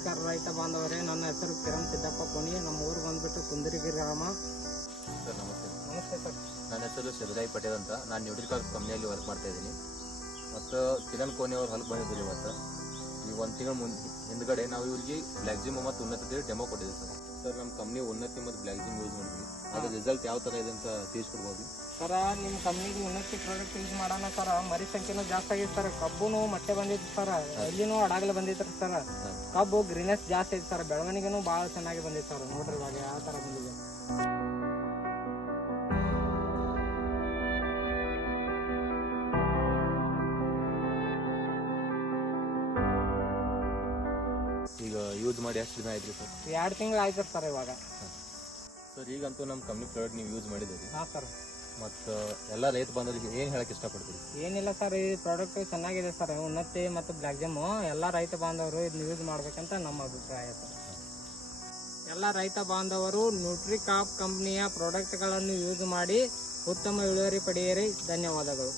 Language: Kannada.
ನಮಸ್ಕಾರ ರೈತ ಬಾಂಧವರೇ, ನನ್ನ ಹೆಸರು ಕಿರಣ್ ಸಿದ್ದಪ್ಪ ಕೋನಿ. ನಮ್ಮ ಊರು ಬಂದ್ಬಿಟ್ಟು ಕುಂದರಿಗಿ ಗ್ರಾಮ. ಸರ್ ನಮಸ್ತೆ. ನಮಸ್ತೆ ಸರ್. ನನ್ನ ಹೆಸರು ಶಿವರಾಯ್ ಪಟೇಲ್ ಅಂತ. ನಾನು ನ್ಯೂಟ್ರಿಕಾರ್ಪ್ ಕಂಪ್ನಿಯಲ್ಲಿ ವರ್ಕ್ ಮಾಡ್ತಾ ಇದ್ದೀನಿ. ಮತ್ತು ಕಿರಣ್ ಕೋನಿ ಅವ್ರು ಹೊಲಕ್ಕೆ ಬಂದಿದ್ದೀರಿ. ಇವತ್ತು ಈ 1 ತಿಂಗಳ ಹಿಂದ್ಗಡೆ ನಾವು ಇವ್ರಿಗೆ ಬ್ಲ್ಯಾಕ್ಜಿಮ್ ಮತ್ತು ಉನ್ನತಿ ಡೆಮೋ ಕೊಟ್ಟಿದ್ದೀವಿ ಸರ್. ಸರ್ ನಮ್ಮ ಕಂಪ್ನಿ ಉನ್ನತಿ ಮತ್ತು ಬ್ಲ್ಯಾಕ್ಜಿಮ್ ಯೂಸ್ ಮಾಡಿದ್ವಿ. ಅದ್ರ ರಿಸಲ್ಟ್ ಯಾವ ಥರ ಇದೆ ಅಂತ ತಿಳಿಸ್ಕೊಡ್ಬೋದು ಸರ. ನಿಮ್ಮ ಕಂಪ್ನಿಗೆ ಉನ್ನತಿ ಪ್ರಾಡಕ್ಟ್ ಯೂಸ್ ಮಾಡೋಣ ಸರ್. ಮರಿ ಸಂಖ್ಯೆನೂ ಜಾಸ್ತಿ ಆಗಿತ್ತು ಸರ್. ಕಬ್ಬುನು ಮತ್ತೆ ಬಂದಿತ್ತು ಸರ್. ಎಲ್ಲಿನೂ ಅಡಾಗಲು ಬಂದಿತ್ತು ಸರ್. ಕಬ್ಬು ಗ್ರೀನೆಸ್ ಜಾಸ್ತಿ ಐತೆ ಸರ್. ಬೆಳವಣಿಗೆನೂ ಭಾಳ ಚೆನ್ನಾಗಿ ಬಂದಿತ್ತು ಸರ್. ನೋಡ್ರಿ ಇವಾಗ ಯಾವ ಥರ ಬಂದಿದೆ. ಈಗ ಯೂಸ್ ಮಾಡಿ ಎಷ್ಟು ದಿನ ಆಯ್ತು ಸರ್? 2 ತಿಂಗಳು ಆಯ್ತು ಸರ್ ಇವಾಗ. ಸರ್ ಈಗಂತೂ ನಮ್ಮ ಕಂಪ್ನಿ ಪ್ರಾಡಕ್ಟ್ ನೀವು ಯೂಸ್ ಮಾಡಿದ್ದೀರಿ. ಹಾಂ ಸರ್. ಮತ್ತು ಎಲ್ಲ ರೈತ ಬಂದವರಿಗೆ ಏನು ಹೇಳಕ್ಕೆ ಇಷ್ಟಪಡ್ತೀರಿ? ಏನಿಲ್ಲ ಸರ್, ಈ ಪ್ರಾಡಕ್ಟ್ ಚೆನ್ನಾಗಿದೆ ಸರ್. ಉನ್ನತಿ ಮತ್ತು ಬ್ಲ್ಯಾಕ್ಜಿಮ್ ಎಲ್ಲ ರೈತ ಬಾಂಧವರು ಇದನ್ನ ಯೂಸ್ ಮಾಡ್ಬೇಕಂತ ನಮ್ಮ ಅಭಿಪ್ರಾಯ ಸರ್. ಎಲ್ಲ ರೈತ ಬಾಂಧವರು ನ್ಯೂಟ್ರಿಕಾರ್ಪ್ ಕಂಪ್ನಿಯ ಪ್ರಾಡಕ್ಟ್ಗಳನ್ನು ಯೂಸ್ ಮಾಡಿ ಉತ್ತಮ ಇಳುವರಿ ಪಡೆಯಿರಿ. ಧನ್ಯವಾದಗಳು.